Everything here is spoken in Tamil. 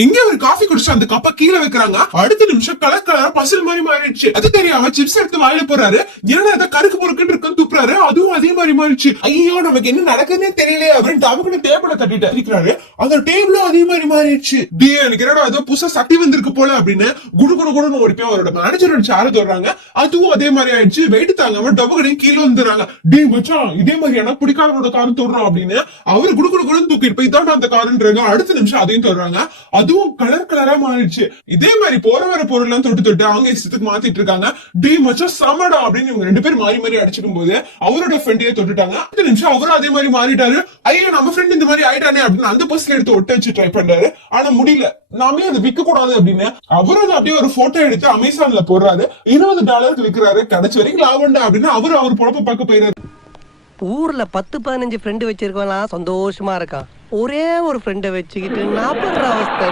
எங்க ஒரு காஃபி குடிச்சு அந்த கப்ப கீழே வைக்கிறாங்க. அடுத்த நிமிஷம் கலர் கலரா பசில் மாதிரி மாறிடுச்சு. அது தெரியாம சிப்ஸ் எடுத்து வாயில போறாரு. ஏன்னா அதை கருக்கு பொறுக்குன்னு இருக்குன்னு துப்புறாரு. அதுவும் அதே மாதிரி மாறிடுச்சு. ஐயோ நமக்கு என்ன நடக்குதுன்னே தெரியல அப்படின்னு அவங்க டேபிள தட்டிட்டு இருக்கிறாரு. அந்த டேபிளும் அதே மாதிரி மாறிடுச்சு. எனக்கு என்னடா ஏதோ புதுசா சக்தி வந்திருக்கு போல அப்படின்னு குடு குடு குடுன்னு ஓடி போய் அவரோட மேனேஜரோட சேர தோடுறாங்க. அதுவும் அதே மாதிரி ஆயிடுச்சு. வெயிட் தாங்காம டபுக்கடையும் கீழே வந்துடுறாங்க. மச்சான் இதே மாதிரி எனக்கு பிடிக்காதவனோட காரம் தோடுறோம் அப்படின்னு அவரு குடு குடு குடுன்னு தூக்கிட்டு போய் தான் அந்த காரன்றாங்க. அடுத்த நிமிஷம் அதையும் தோடுறாங்க. அதுவும் கலர் கலரா மாறிடுச்சு. இதே மாதிரி போற வர பொருள் எல்லாம் தொட்டு தொட்டு அவங்க இஷ்டத்துக்கு மாத்திட்டு இருக்காங்க. மச்சான் சமடா அப்படின்னு இவங்க ரெண்டு பேரும் மாறி மாறி அடிச்சிடும் போது அவரோட ஃப்ரெண்டையே தொட்டுட்டாங்க. அடுத்த நிமிஷம் அவரும் அதே மாதிரி மாறிட்டாரு. ஐயோ நம்ம ஃப்ரெண்ட் இந்த மாதிரி ஆயிட்டானே அப்படின்னு அந்த பஸ்ல எடுத்து ஒட்ட வச்சு ட்ரை பண்றாரு. ஆனா முடியல. நாமே அதை விற்க கூடாது அப்படின்னு அவரும் அதை அப்படியே ஒரு போட்டோ எடுத்து அமேசான்ல போடுறாரு. $20 விற்கிறாரு. கிடைச்ச வரைக்கும் லாபம்டா அப்படின்னு அவர் பொழப்ப பார்க்க போயிறாரு. ஊர்ல 10-15 ஃப்ரெண்டு வச்சிருக்கலாம் சந்தோஷமா இருக்கான். ஒரே ஒரு ஃப்ரெண்டை வச்சுக்கிட்டு 40 அவஸ்தை.